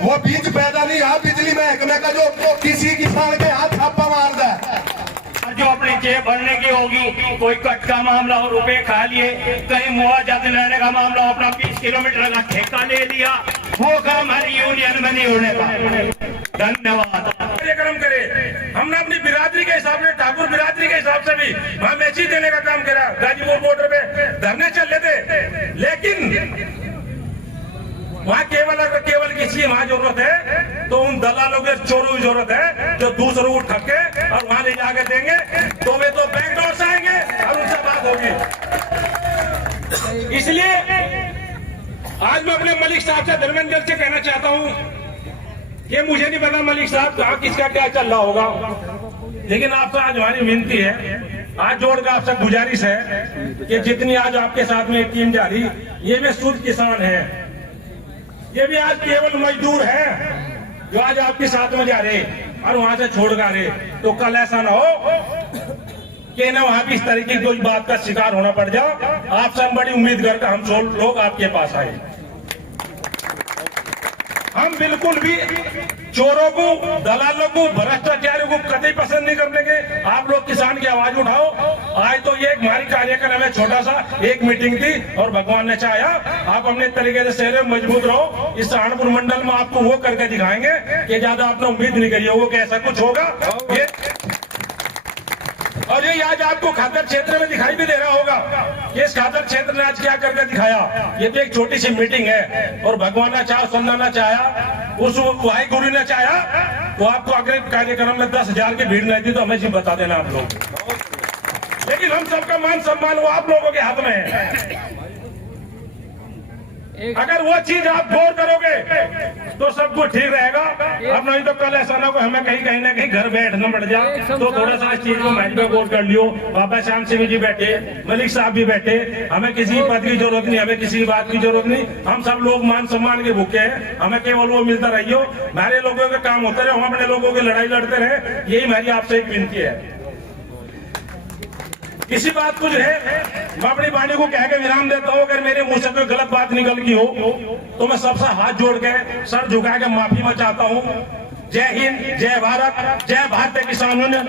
वो बीज पैदा नहीं हुआ बिजली महकमे का जो किसी किसान के हाथ छापा मार दे। जो अपनी जेब भरने की होगी, कोई कट का मामला हो, रुपए खा लिए, कहीं मुआवजा दिलाने का मामला हो, अपना 20 किलोमीटर का ठेका ले लिया, वो काम हमारी यूनियन में नहीं होने का। धन्यवाद। कार्यक्रम करे, हमने अपनी बिरादरी के हिसाब से, ठाकुर बिरादरी के हिसाब से भी वहाँ मैची देने का काम करा। गाजीपुर बॉर्डर पे धरने चल रहे थे, लेकिन वहाँ केवल किसी वहाँ जरूरत है तो उन दलालों के चोरों की जरूरत है जो दूसरों को ठगे और वहाँ ले जाके देंगे, तो वे तो बैंक डोर से आएंगे और उनसे बात होगी। इसलिए आज मैं अपने मलिक साहब से, धर्मेंद्र से कहना चाहता हूँ, ये मुझे नहीं पता मलिक साहब कहाँ किसका क्या चल रहा होगा, लेकिन आपसे आज हमारी विनती है, आज जोड़कर आपसे गुजारिश है कि जितनी आज आपके साथ में टीम जा रही, ये भी शुद्ध किसान है, ये भी आज केवल मजदूर है जो आज आपके साथ में जा रहे और वहां से छोड़ कर रहे। तो कल ऐसा ना हो कि ना वहां भी इस तरीके की कोई बात का शिकार होना पड़ जाओ। आपसे हम बड़ी उम्मीद करके हम सब लोग आपके पास आए। हम बिल्कुल भी चोरों को, दलालों को, भ्रष्टाचारियों को कतई पसंद नहीं करने के। आप लोग किसान की आवाज उठाओ। आज तो ये हमारी कार्यक्रम है, छोटा सा एक मीटिंग थी और भगवान ने चाहा आप अपने तरीके से शहर में मजबूत रहो। इस सहारनपुर मंडल में आपको वो करके दिखाएंगे कि ज्यादा आपने उम्मीद नहीं करी होगा कि ऐसा कुछ होगा। ये और ये आज आपको खातर क्षेत्र में दिखाई भी दे रहा होगा कि इस खातर क्षेत्र ने आज क्या करके दिखाया। ये तो एक छोटी सी मीटिंग है और भगवान ने चाहा, सन्ना ने चाहा, उस वाहि गुरु ने चाहा तो आपको अगले कार्यक्रम में 10,000 की भीड़ नहीं थी तो हमें जी बता देना आप लोग। लेकिन हम सबका मान सम्मान वो आप लोगों के हाथ में है। अगर वो चीज आप गौर करोगे तो सब कुछ ठीक रहेगा। अब नहीं तो कल ऐसा ना हो हमें कहीं ना कहीं घर बैठना पड़ जाए। तो थोड़ा सा इस चीज को मैच में गौर कर लियो। बाबा श्याम सिंह जी बैठे, मलिक साहब भी बैठे, हमें किसी पद की जरूरत नहीं, हमें किसी बात की जरूरत नहीं। हम सब लोग मान सम्मान के भूखे हैं, हमें केवल वो मिलता रहियो। हमारे लोगों के काम होते रहे, हम अपने लोगों की लड़ाई लड़ते रहे, यही हमारी आपसे एक विनती है। इसी बात कुछ है, मैं अपनी वाणी को कह के विराम देता हूँ। अगर मेरे मुंह से कोई गलत बात निकल गई हो तो मैं सबसे हाथ जोड़ के, सर झुका के माफी मैं चाहता हूँ। जय हिंद, जय भारत, जय भारतीय किसान यूनियन।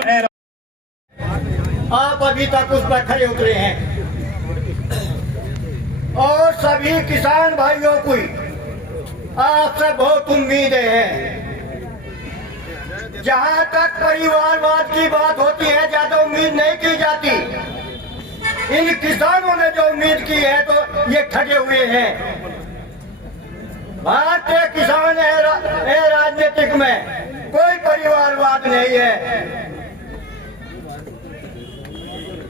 आप अभी तक उस पर खड़े उतरे हैं और सभी किसान भाइयों को आपसे बहुत उम्मीदें हैं। जहाँ तक परिवारवाद की बात होती है, ज्यादा उम्मीद नहीं की जाती। इन किसानों ने जो उम्मीद की है तो ये ठगे हुए हैं। भारतीय किसान राजनीतिक में कोई परिवारवाद नहीं है।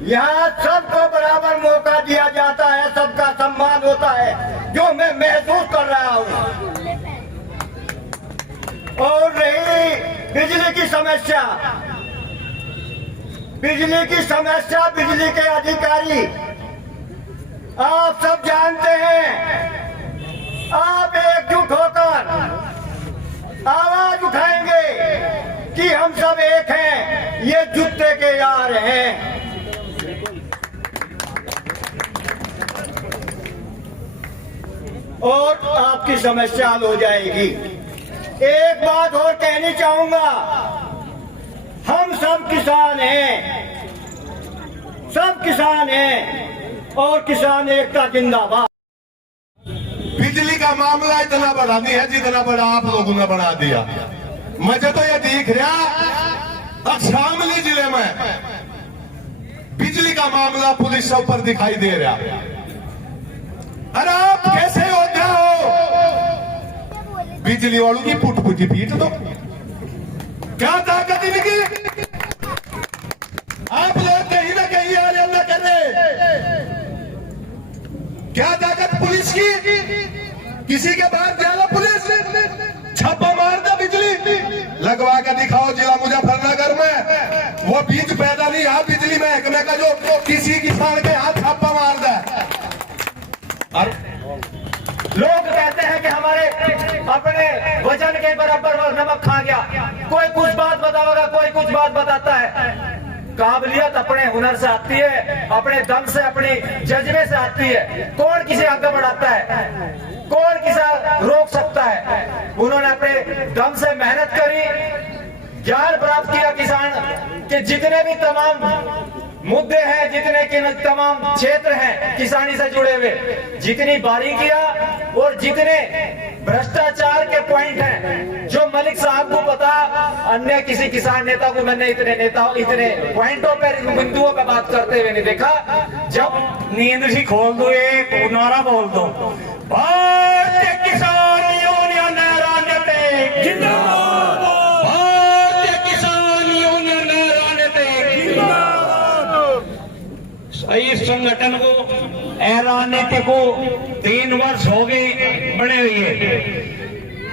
यहाँ सबको बराबर मौका दिया जाता है, सबका सम्मान होता है, जो मैं महसूस कर रहा हूँ। और रही बिजली की समस्या, बिजली के अधिकारी आप सब जानते हैं। आप एकजुट होकर आवाज उठाएंगे कि हम सब एक हैं, ये जूते के यार हैं। और आपकी समस्या हल हो जाएगी। एक बात और कहनी चाहूंगा, हम सब किसान हैं, सब किसान हैं और किसान एकता जिंदाबाद। बिजली का मामला इतना बड़ा नहीं है जितना बड़ा आप लोगों ने बना दिया। मुझे तो ये दिख रहा शामली जिले में बिजली का मामला पुलिस के ऊपर दिखाई दे रहा। अरे आप कैसे होते हो? बिजली वालों की पुट पीट दो। क्या ताकत इनकी? आप लोग कहीं ना कहीं अल्लाह कर रहे। क्या ताकत पुलिस की? किसी के बाद ज्यादा पुलिस छापा मार दे, बिजली लगवा के दिखाओ। जिला मुजफ्फरनगर में वो बीज पैदा नहीं हुआ बिजली महकमे का जो किसी किसान के हाथ छापा मार दे। और लोग कहते हैं कि हमारे अपने वजन के बराबर नमक खा गया। कोई कुछ बात बताएगा, कोई कुछ बात बताता है। काबिलियत अपने हुनर से आती है, अपने दम से, अपनी जज्बे से आती है। कौन किसे आगे बढ़ाता है? कौन किसान रोक सकता है? उन्होंने अपने दम से मेहनत करी, ज्ञान प्राप्त किया किसान के जितने भी तमाम मुद्दे हैं, जितने के तमाम क्षेत्र हैं किसानी से जुड़े हुए, जितनी बारीकियां और जितने भ्रष्टाचार के पॉइंट हैं जो मलिक साहब को पता, अन्य किसी किसान नेता को मैंने इतने पॉइंटों पर, बिंदुओं पर बात करते हुए नहीं देखा। जब नींद सी खोल दो, एक नारा बोल दो, भारतीय किसान यूनियन राजनीतिक जिंदाबाद, भारतीय किसान यूनियन राजनीतिक जिंदाबाद। इस संगठन को, राजनीति को 3 वर्ष हो गए बने हुए।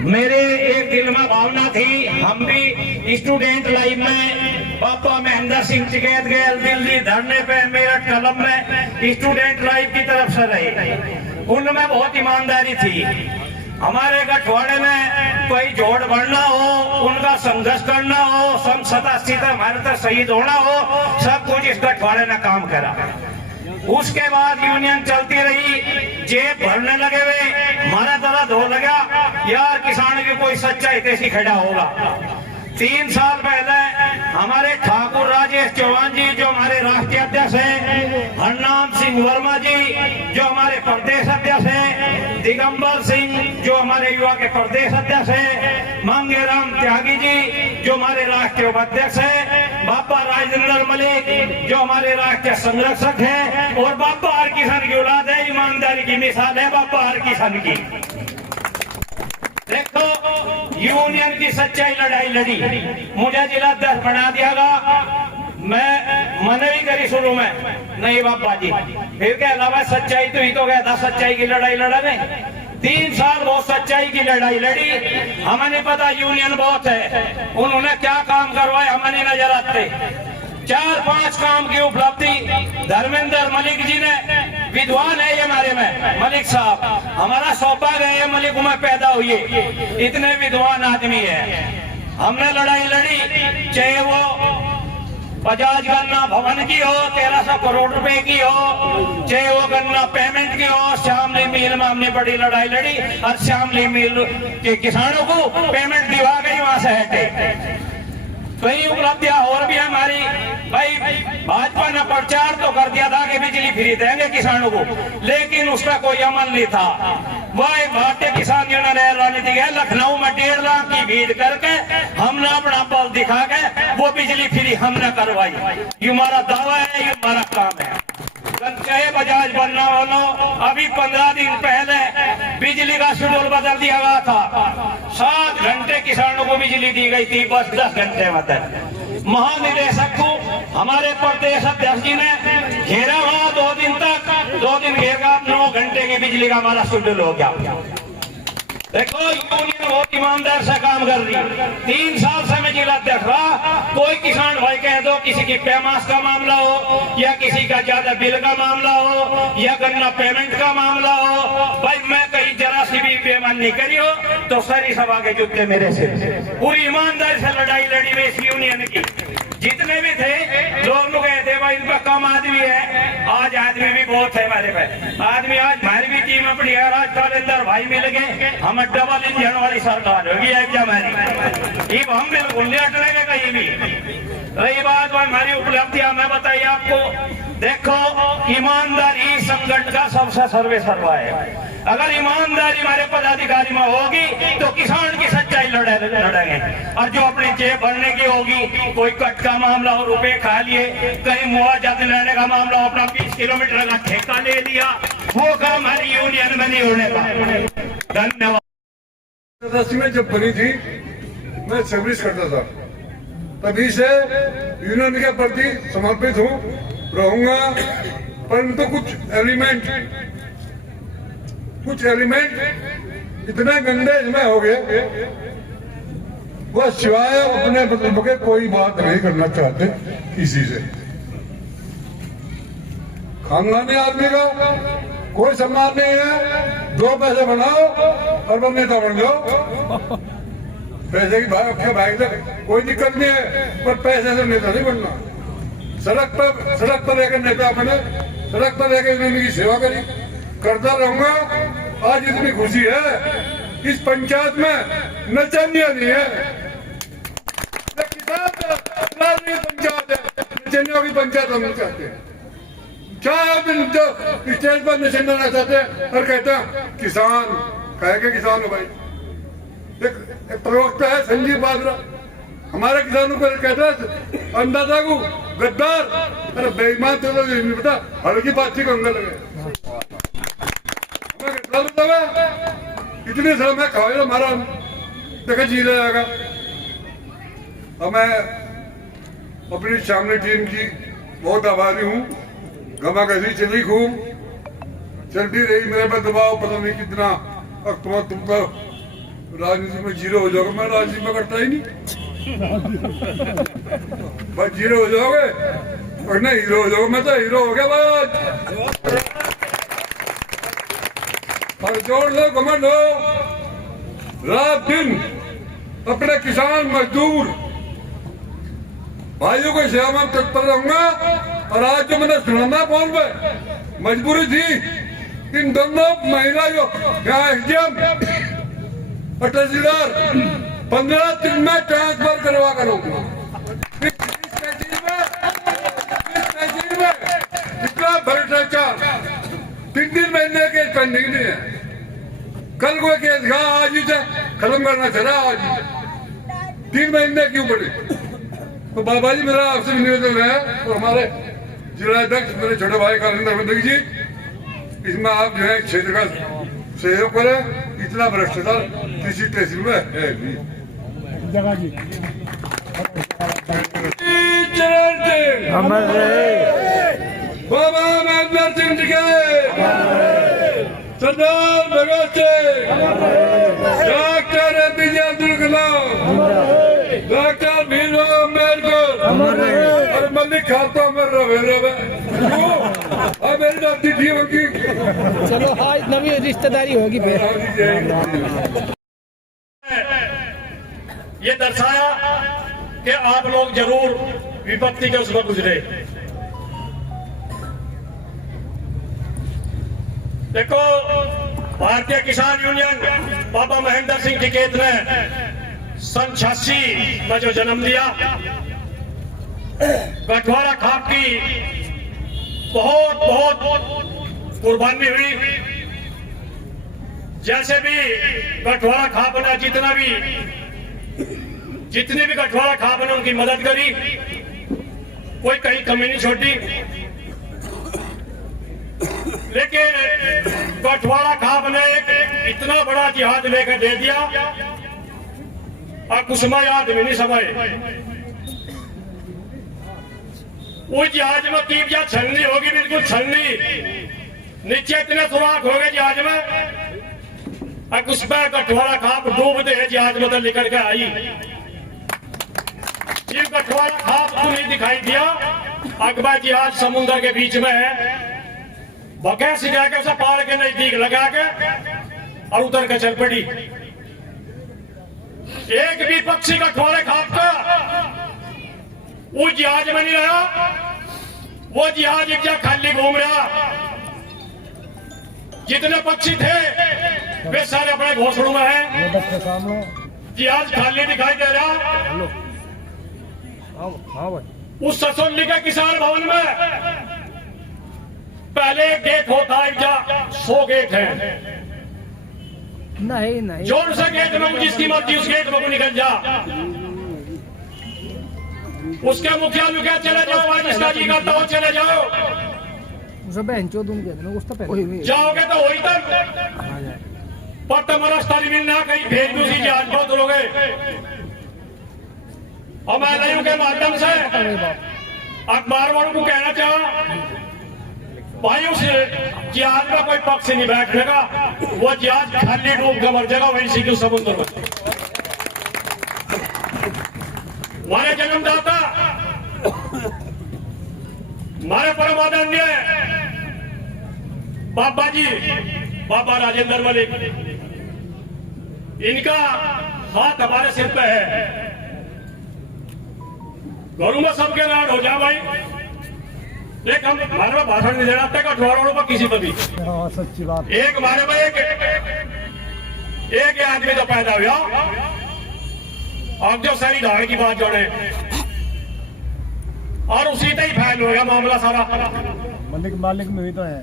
मेरे एक दिल में भावना थी, हम भी स्टूडेंट लाइफ में पापा महेंद्र सिंह टिकैत गए दिल्ली धरने पे, मेरठ कलम में स्टूडेंट लाइफ की तरफ से रहे। उनमें बहुत ईमानदारी थी। हमारे गठवाड़े में कोई जोड़ बढ़ना हो, उनका संघर्ष करना हो, सम 87 हमारे तक शहीद होना हो, सब कुछ इस गठवाड़े ने काम करा। उसके बाद यूनियन चलती रही, जेब भरने लगे हुए, हमारा दर्द हो लगा यार किसान की कोई सच्चा हितैषी खड़ा होगा। 3 साल पहले हमारे ठाकुर राजेश चौहान जी जो हमारे राष्ट्रीय अध्यक्ष हैं, हरनाम सिंह वर्मा जी जो हमारे प्रदेश अध्यक्ष हैं, दिगंबर सिंह जो हमारे युवा के प्रदेश अध्यक्ष हैं, मांगेराम त्यागी जी जो हमारे राष्ट्रीय उपाध्यक्ष हैं, बाबा राजेंद्र मलिक जो हमारे राष्ट्रीय संरक्षक हैं, और बाबा हर किसान की औलाद है, ईमानदारी की मिसाल है बाबा हर किसान की। देखो यूनियन की सच्चाई लड़ाई लड़ी, मुझे जिला अध्यक्ष बना दिया गया। मैं मना भी करी शुरू में, नहीं बाबा जी, फिर क्या अलावा सच्चाई तो ही तो गया था, सच्चाई की लड़ाई लड़ा नहीं। 3 साल बहुत सच्चाई की लड़ाई लड़ी। हमें नहीं पता यूनियन बहुत है, उन्होंने क्या काम करवाए हमें नहीं नजर आते। 4-5 काम की उपलब्धि धर्मेंद्र मलिक जी ने, विद्वान है ये हमारे में मलिक साहब, हमारा सौभाग्य है ये मलिक में पैदा हुए, इतने विद्वान आदमी है। हमने लड़ाई लड़ी, चाहे वो बजाज गन्ना भवन की हो 1300 करोड़ रुपए की हो, चाहे वो गन्ना पेमेंट की हो, श्यामली मिल में हमने बड़ी लड़ाई लड़ी और श्यामली मिल के किसानों को पेमेंट दिवा गई, वहां से हटे। कई उपलब्धियां और भी हमारी, भाई भाजपा ने प्रचार तो कर दिया था कि बिजली फ्री देंगे किसानों को, लेकिन उसका कोई अमल नहीं था। वह भारतीय किसान यूनियन राजनीति है, लखनऊ में 1.5 लाख की भीड़ करके हमने अपना बल दिखा के वो बिजली फ्री हमने करवाई। ये हमारा दावा है, ये हमारा काम है। चाहे बजाज बनना वालों, अभी 15 दिन पहले बिजली का शेड्यूल बदल दिया गया था। 7 घंटे किसानों को बिजली दी गई थी, बस 10 घंटे मतलब। महानिदेशक को हमारे प्रदेश अध्यक्ष जी ने घेरा हुआ 2 दिन तक, 2 दिन घेरा 9 घंटे की बिजली का हमारा शेड्यूल हो गया। देखो यूनियन बहुत ईमानदार से काम कर रही है। 3 साल से मैं जिला अध्यक्ष रहा, कोई किसान भाई कह दो किसी की पैमास का मामला हो, या किसी का ज्यादा बिल का मामला हो, या गन्ना पेमेंट का मामला हो, भाई मैं कहीं जरा सी भी बेईमानी नहीं करी हो तो सारी सभा के जूते मेरे से। पूरी ईमानदारी से लड़ाई लड़ी हुई इस यूनियन की। जितने भी थे लोग कहे थे भाई इनका कम आदमी है, आज आदमी भी बहुत है हमारे पे आदमी। आज हमारी भी टीम अपनी है, आज कालेंदर भाई मिल गए, हम डबल इंजन वाली सरकार होगी हमारी, हम बिल्कुल नहीं हटने कहीं भी। रही बात हमारी उपलब्धियां मैं बताइए आपको, देखो ईमानदारी संगठन का सबसे सर्वे सर्वा है। अगर ईमानदारी हमारे पदाधिकारी में होगी तो किसान की सच्चाई लड़ेंगे, और जो अपनी जेब भरने की होगी, कोई कट का मामला हो, रुपए खा लिए, कहीं मुआवजा दिलाने का मामला हो, अपना 20 किलोमीटर का ठेका ले लिया, वो काम हमारी यूनियन में नहीं होने का। धन्यवाद। में जब बनी थी मैं सर्विस करता था, तभी से यूनियन के प्रति समर्पित हूँ, रहूंगा। परंतु कुछ एलिमेंट इतने गंदे इसमें हो गए, वह सिवाय अपने मतलब के कोई बात नहीं करना चाहते किसी से। खानदानी आदमी का कोई सम्मान नहीं है, 2 पैसे बनाओ और वो नेता बन जाओ। पैसे की भाई से कोई दिक्कत नहीं है, पर पैसे से नेता नहीं बनना। सड़क पर रहकर नेता बने, सड़क पर रहकर इन्होंने की सेवा करी, करता रहूंगा आज इतनी खुशी है, इस पंचायत में नचनिया नहीं है, किसान पंचायत है, नचनियों की पंचायत हम नहीं चाहते हैं। 4 दिन जो स्टेज पर नचनिया नचाते और कहते हैं किसान, कहे के किसान हो भाई। एक प्रवक्ता है संजीव बाजरा, हमारे किसानों को कहता है अन्नदाता को गद्दार, अरे बेईमान तो लोग नहीं पता, हल्की बात को अंगल लगे इतने साल में खाओ हमारा देखा जी जाएगा। अब मैं अपनी सामने टीम की बहुत आभारी हूँ। गमा कैसी चली खूब चलती रही, मेरे पे दबाव पता नहीं कितना, अब तुमको राजनीति में जीरो हो जाओगे, मैं राजनीति में करता ही नहीं, बस जीरो हो जाओगे और नहीं हीरो हो जाओगे, मैं तो हीरो हो गया बस। और जोड़ लो, घमंड हो, रात दिन अपने किसान मजदूर भाइयों को सेवा में तत्पर रहूंगा। और आज जो मैंने सुना फोन पे, मजबूरी थी इन दोनों महिला जो यहाँ एसडीएम और तहसीलदार 15 दिन में ट्रांसफर करवा करूंगा। इस तहसील में इतना भ्रष्टाचार 3 महीने के पेंडिंग नहीं है। कल कोई केस था, आज ही से खत्म करना चला, आज 3 महीने क्यों पड़े? तो बाबा जी मेरा आपसे निवेदन है, और हमारे जिला अध्यक्ष मेरे छोटे भाई कालिंदर बंदगी जी, इसमें आप जो है क्षेत्र का सहयोग करें। इतना भ्रष्टाचार किसी तहसील में है नहीं। बाबा महेंद्र सिंह जी के, सरदार Bhagat Singh, doctor APJ Abdul Kalam, doctor Bhimrao Ambedkar और मल्लिक खाता में रवे मेरी दादी थी उनकी। चलो आज नवी रिश्तेदारी होगी फिर। ये दर्शाया कि आप लोग जरूर विपत्ति के उसमें गुजरे। देखो, भारतीय किसान यूनियन बाबा महेंद्र सिंह टिकैत ने सन 86 में जो जन्म लिया, गठवाड़ा खाप की बहुत कुर्बानी हुई। जैसे भी गठवाड़ा खाप ने जितनी भी गठवाड़ा खाप ने उनकी मदद करी, कोई कहीं कमी नहीं छोड़ी। लेकिन गठवाड़ा खाप ने इतना बड़ा जिहाद लेकर दे दिया और कुछ समय आदमी नहीं समझे। उस जहाज में कीप या छलनी होगी, बिल्कुल छलनी, नीचे इतने सुराख हो गए जहाज में, और कुछ में गठवाड़ा खाप डूबते हैं जहाज में तो निकल के आई। ये गठवाड़ा खाप तो नहीं दिखाई दिया, अकबर जहाज समुद्र के बीच में है, बगैर सिखा से पहाड़ के नजदीक लगा के और उतर के चल पड़ी। एक भी पक्षी गठवाड़े खाप का वो जहाज में नहीं रहा, वो जहाज एक जगह खाली घूम रहा। जितने पक्षी थे वे सारे अपने घोंसलों में हैं, जहाज खाली दिखाई दे रहा। उस ससुल्ली के किसान भवन में पहले एक गेट होता है, 100 गेट है। नहीं जोर से गेट में जिसकी मर्जी उस गेट में निकल जा। उसके मुखिया लुके चले जाओ, जिसका जी करता हो चले जाओ। जाओगे तो वही तक पर तुम्हारा स्थानीय मिलना कहीं भेज दूसरी जहाज बहुत लोग। और मैं लाइव के माध्यम से अखबार वालों को कहना चाहा, भाई उस जहाज में कोई पक्ष नहीं बैठेगा, वो जहाज खाली डूब के मर जाएगा वहीं सिंधु समुद्र में। हमारे जन्मदाता, हमारे परम आदरणीय बाबा जी, बाबा राजेंद्र मलिक, इनका हाथ हमारे सिर पे है। घरों में सबके राड हो जा भाई, एक हम हमारे में भाषण नहीं देना तक अठवारों पर किसी पर भी सच्ची बात। एक हमारे में एक आदमी तो पैदा हुआ। अब जो सारी ढाल की बात जोड़े और उसी से ही फैल हो गया मामला सारा। मालिक में भी तो है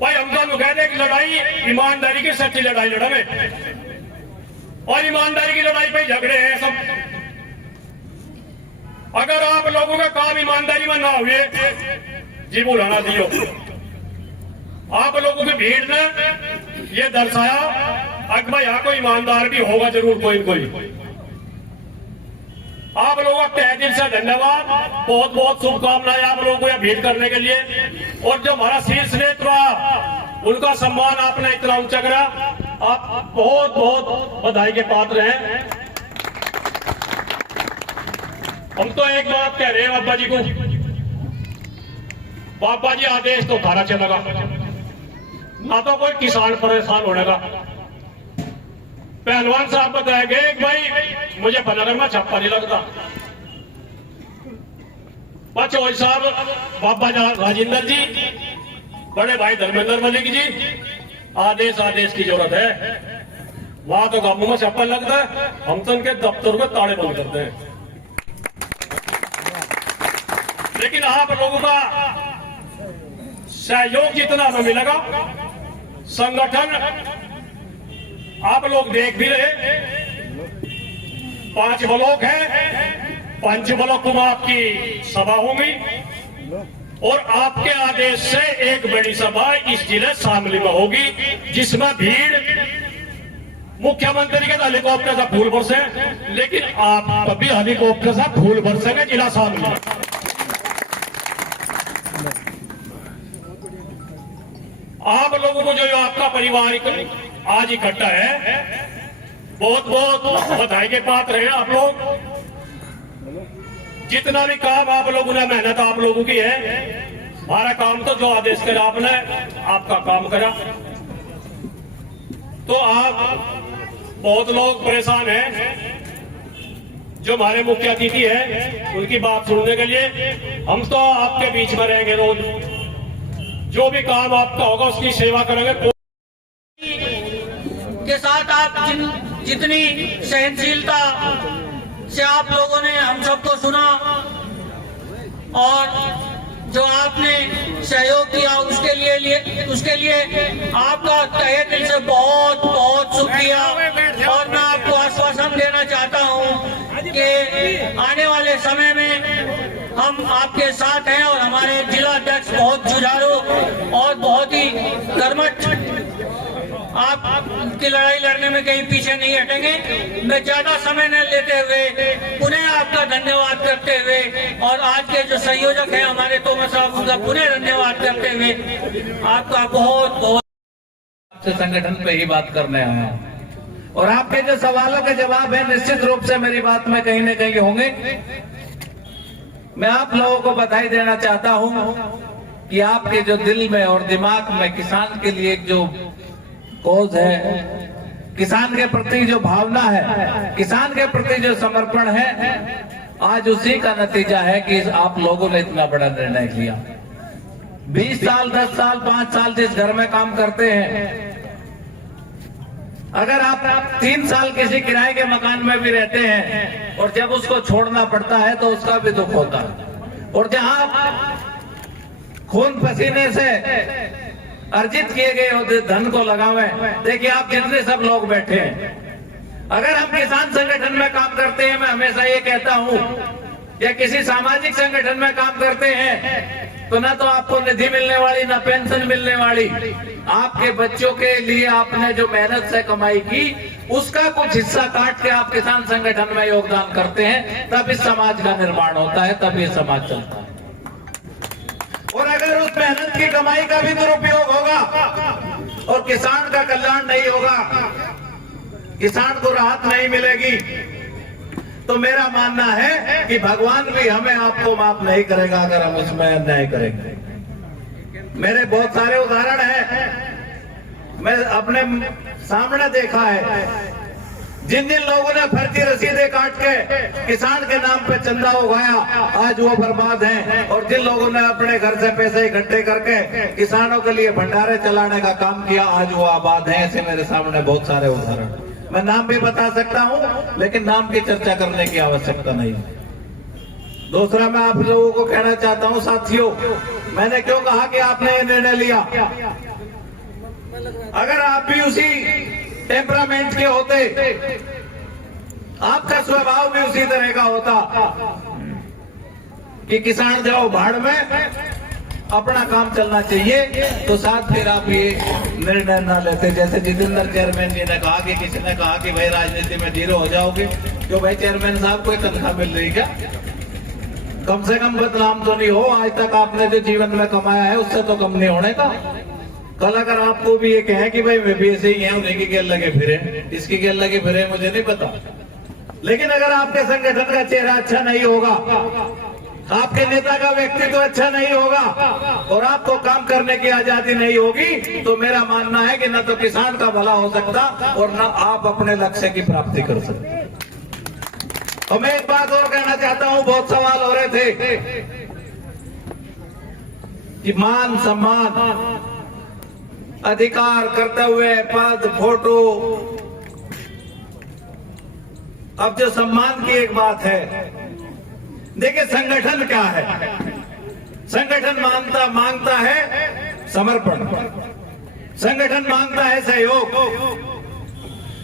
भाई हम तो कह दे कि लड़ाई ईमानदारी की सच्ची लड़ाई लड़ा में, और ईमानदारी की लड़ाई पे झगड़े हैं सब। अगर आप लोगों का काम ईमानदारी में ना हुए जी बुलाना दियो। आप लोगों की भीड़ ने ये दर्शाया कि भाई यहाँ कोई ईमानदार भी होगा जरूर कोई कोई। आप लोगों का तहे दिल से धन्यवाद, बहुत बहुत शुभकामनाएं आप लोगों को यह भेंट करने के लिए। और जो हमारा शीर्ष नेतृत्व उनका सम्मान आपने इतना ऊंचा करा, आप बहुत बहुत बधाई के पात्र हैं। हम तो एक बात कह रहे हैं बाबा जी को, बाबा जी आदेश तो थारा चलेगा ना, तो कोई किसान परेशान होने का। पहलवान साहब बताया गए भाई मुझे बनारस में छप्पा नहीं लगता। चौधरी साहब, बाबा राजेंद्र जी, बड़े भाई धर्मेंद्र मलिक जी, आदेश की जरूरत है। वहां तो गांवों में छप्पा लगता है, हम तो उनके दफ्तर में ताले बंद करते हैं। लेकिन आप लोगों का सहयोग जितना हमें मिलेगा, संगठन आप लोग देख भी रहे, 5 ब्लॉक हैं, 5 ब्लॉक में आपकी सभा होंगी और आपके आदेश से एक बड़ी सभा इस जिले शामली में होगी, जिसमें भीड़ मुख्यमंत्री के हेलीकॉप्टर से फूल बरसे, लेकिन आप कभी हेलीकॉप्टर से फूल बरसेंगे जिला शामली में। आप लोगों को जो आपका परिवार आज इकट्ठा है, बहुत बहुत बधाई के पात्र हैं आप लोग। जितना भी काम आप लोगों ने, मेहनत आप लोगों की है, हमारा काम तो जो आदेश करा आपने, आपका काम करा। तो आप बहुत लोग परेशान हैं, जो हमारे मुख्य अतिथि हैं उनकी बात सुनने के लिए। हम तो आपके बीच में रहेंगे रोज, जो भी काम आपका होगा उसकी सेवा करेंगे। के साथ आप जितनी सहनशीलता से आप लोगों ने हम सबको सुना और जो आपने सहयोग किया उसके लिए आपका तहे दिल से बहुत बहुत शुक्रिया। और मैं आपको आश्वासन देना चाहता हूं कि आने वाले समय में हम आपके साथ हैं और हमारे जिला अध्यक्ष बहुत जुझारू और बहुत ही कर्मठ आपकी लड़ाई लड़ने में कहीं पीछे नहीं हटेंगे। मैं ज्यादा समय न लेते हुए पुनः आपका धन्यवाद करते हुए और आज के जो संयोजक हैं हमारे तोमर साहब, उनका पुनः धन्यवाद करते हुए आपका बहुत बहुत संगठन पे ही बात करने आए हैं। और आपके जो सवालों के जवाब है निश्चित रूप से मेरी बात में कहीं न कहीं होंगे। मैं आप लोगों को बधाई देना चाहता हूं कि आपके जो दिल में और दिमाग में किसान के लिए एक जो कोज है, किसान के प्रति जो भावना है, किसान के प्रति जो समर्पण है, आज उसी का नतीजा है कि आप लोगों ने इतना बड़ा निर्णय लिया। 20 साल, 10 साल, 5 साल जिस घर में काम करते हैं, अगर आप 3 साल किसी किराए के मकान में भी रहते हैं और जब उसको छोड़ना पड़ता है तो उसका भी दुख होता है। और जहां खून पसीने से अर्जित किए गए धन को लगावे, देखिए आप जितने सब लोग बैठे हैं, अगर हम किसान संगठन में काम करते हैं, मैं हमेशा ये कहता हूं, या किसी सामाजिक संगठन में काम करते हैं, तो ना तो आपको निधि मिलने वाली, ना पेंशन मिलने वाली। आपके बच्चों के लिए आपने जो मेहनत से कमाई की, उसका कुछ हिस्सा काट के आप किसान संगठन में योगदान करते हैं, तब इस समाज का निर्माण होता है, तब ये समाज चलता है। और अगर उस मेहनत की कमाई का भी दुरुपयोग होगा और किसान का कल्याण नहीं होगा, किसान को राहत नहीं मिलेगी, तो मेरा मानना है कि भगवान भी हमें आपको माफ नहीं करेगा अगर हम उसमें अन्याय करेंगे। मेरे बहुत सारे उदाहरण हैं, मैं अपने सामने देखा है। जिन जिन लोगों ने फर्जी रसीदें काट के किसान के नाम पे चंदा उगाया, आज वो बर्बाद हैं। और जिन लोगों ने अपने घर से पैसे इकट्ठे करके किसानों के लिए भंडारे चलाने का काम किया, आज वो आबाद हैं। ऐसे मेरे सामने बहुत सारे उदाहरण, मैं नाम भी बता सकता हूं, लेकिन नाम की चर्चा करने की आवश्यकता नहीं। दूसरा, मैं आप लोगों को कहना चाहता हूं साथियों, मैंने क्यों कहा कि आपने ये निर्णय लिया। अगर आप भी उसी टेम्परामेंट के होते, आपका स्वभाव भी उसी तरह का होता कि किसान जाओ भाड़ में, अपना काम चलना चाहिए, तो साथ फिर आप ये निर्णय ना लेते। जैसे जितेंद्र चेयरमैन जी ने कहा कि किसी ने कहा कि भाई राजनीति में जीरो हो जाओगे, क्यों भाई चेयरमैन साहब कोई तनख्वाह मिल रही क्या? कम से कम बदनाम तो नहीं हो। आज तक आपने जो जीवन में कमाया है उससे तो कम नहीं होने का। कल अगर आपको भी ये कहे कि भाई मैं भी ऐसे ही है, उन्हीं की गेल लगे फिरे, इसकी गेल लगे फिरे, मुझे नहीं पता, लेकिन अगर आपके संगठन का चेहरा अच्छा नहीं होगा, आपके नेता का व्यक्तित्व अच्छा नहीं होगा और आपको काम करने की आजादी नहीं होगी, तो मेरा मानना है कि न तो किसान का भला हो सकता और न आप अपने लक्ष्य की प्राप्ति कर सकते। और मैं एक बात और कहना चाहता हूं, बहुत सवाल हो रहे थे कि मान सम्मान, अधिकार, कर्तव्य, पद, फोटो। अब जो सम्मान की एक बात है, देखिए संगठन क्या है। संगठन मांगता है समर्पण, संगठन मांगता है सहयोग,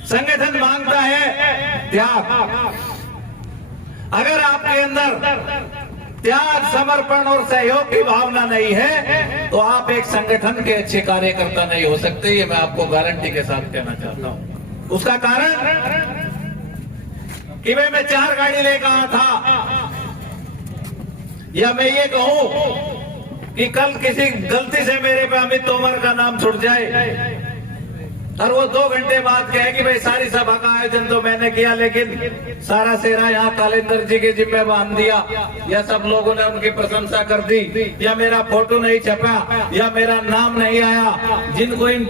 संगठन मांगता है त्याग। अगर आपके अंदर त्याग, समर्पण और सहयोग की भावना नहीं है, तो आप एक संगठन के अच्छे कार्यकर्ता नहीं हो सकते। ये मैं आपको गारंटी के साथ कहना चाहता हूं। उसका कारण कि भाई मैं 4 गाड़ी लेकर आया था, या मैं ये कहूं कि कल किसी गलती से मेरे पे अमित तोमर का नाम छुट जाए और वो 2 घंटे बाद कहे कि भाई सारी सभा का आयोजन तो मैंने किया, लेकिन सारा सेरा यहाँ कालेंदर जी के जिम्मे बांध दिया, या सब लोगों ने उनकी प्रशंसा कर दी, या मेरा फोटो नहीं छपा, या मेरा नाम नहीं आया। जिनको इन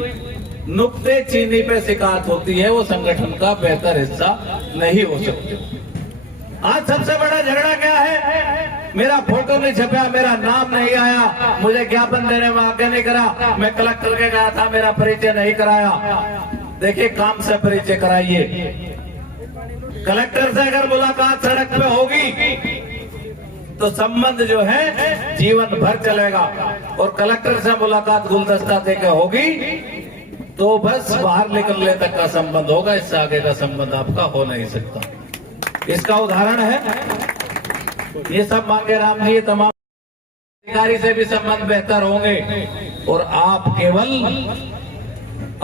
नुक्ते चीनी पे शिकायत होती है, वो संगठन का बेहतर हिस्सा नहीं हो सकते। आज सबसे बड़ा झगड़ा क्या है? मेरा फोटो नहीं छपा, मेरा नाम नहीं आया, मुझे ज्ञापन देने में आगे नहीं करा, मैं कलेक्टर के गया था, मेरा परिचय नहीं कराया। देखिए, काम से परिचय कराइए। कलेक्टर से अगर मुलाकात सड़क पे होगी तो संबंध जो है जीवन भर चलेगा, और कलेक्टर से मुलाकात गुलदस्ता देकर होगी तो बस बाहर निकलने तक का संबंध होगा, इससे आगे का संबंध आपका हो नहीं सकता। इसका उदाहरण है ये सब मांगे राम जी, ये तमाम अधिकारी से भी संबंध बेहतर होंगे, और आप केवल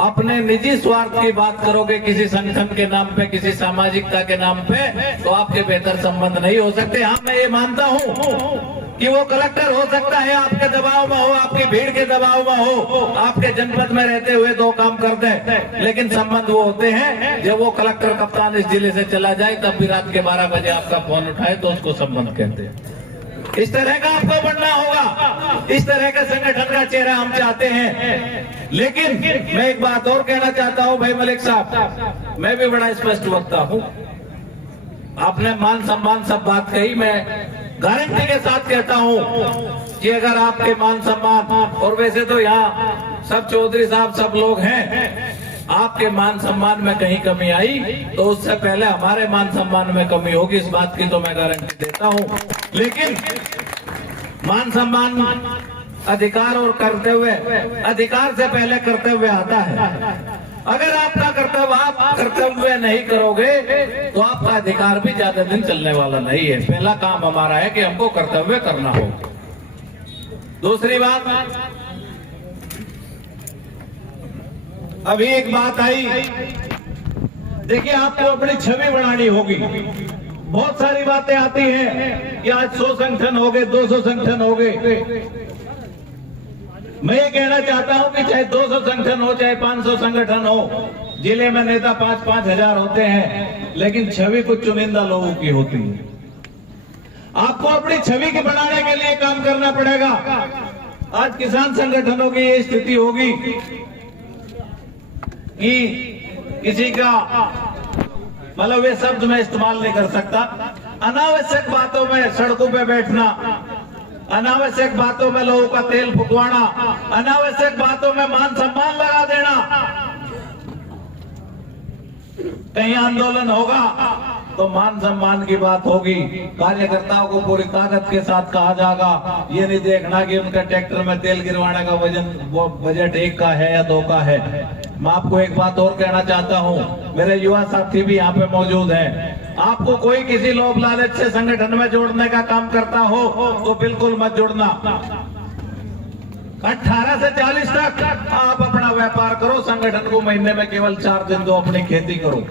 अपने निजी स्वार्थ की बात करोगे किसी संगठन के नाम पे, किसी सामाजिकता के नाम पे, तो आपके बेहतर संबंध नहीं हो सकते। हाँ, मैं ये मानता हूँ कि वो कलेक्टर हो सकता है आपके दबाव में हो, आपकी भीड़ के दबाव में हो, आपके जनपद में रहते हुए 2 काम कर दे, लेकिन संबंध वो होते हैं जब वो कलेक्टर कप्तान इस जिले से चला जाए, तब भी रात के 12 बजे आपका फोन उठाए, तो उसको संबंध कहते हैं। इस तरह का आपको बनना होगा, इस तरह का संगठन का चेहरा हम चाहते हैं। लेकिन मैं एक बात और कहना चाहता हूं भाई मलिक साहब, मैं भी बड़ा स्पष्ट वक्ता हूं। आपने मान सम्मान सब बात कही, मैं गारंटी के साथ कहता हूं कि अगर आपके मान सम्मान, और वैसे तो यहाँ सब चौधरी साहब सब लोग हैं, आपके मान सम्मान में कहीं कमी आई तो उससे पहले हमारे मान सम्मान में कमी होगी, इस बात की तो मैं गारंटी देता हूं। लेकिन मान सम्मान, अधिकार और कर्तव्य, अधिकार से पहले कर्तव्य आता है। अगर आपका कर्तव्य आप कर्तव्य नहीं करोगे तो आपका अधिकार भी ज्यादा दिन चलने वाला नहीं है। पहला काम हमारा है कि हमको कर्तव्य करना हो। दूसरी बात, अभी एक बात आई, देखिए आपको अपनी छवि बनानी होगी। बहुत सारी बातें आती हैं कि आज 100 संगठन हो गए, 200 संगठन हो गए। मैं ये कहना चाहता हूं कि चाहे 200 संगठन हो, चाहे 500 संगठन हो, जिले में नेता 5-5 हजार होते हैं, लेकिन छवि कुछ चुनिंदा लोगों की होती है। आपको अपनी छवि के बनाने के लिए काम करना पड़ेगा। आज किसान संगठनों की ये स्थिति होगी कि किसी का मतलब वे शब्द मैं इस्तेमाल नहीं कर सकता। अनावश्यक बातों में सड़कों पे बैठना, अनावश्यक बातों में लोगों का तेल फुकवाना, अनावश्यक बातों में मान सम्मान लगा देना। कहीं आंदोलन होगा तो मान सम्मान की बात होगी, कार्यकर्ताओं को पूरी ताकत के साथ कहा जाएगा। ये नहीं देखना कि उनका ट्रैक्टर में तेल गिरवाने का वजन वो बजट 1 का है या 2 का है। मैं आपको एक बात और कहना चाहता हूँ, मेरे युवा साथी भी यहाँ पे मौजूद हैं। आपको कोई किसी लोभ लालच से संगठन में जोड़ने का काम करता हो तो बिल्कुल मत जुड़ना। 18 से 40 तक आप अपना व्यापार करो, संगठन को महीने में केवल 4 दिन दो, अपनी खेती करो।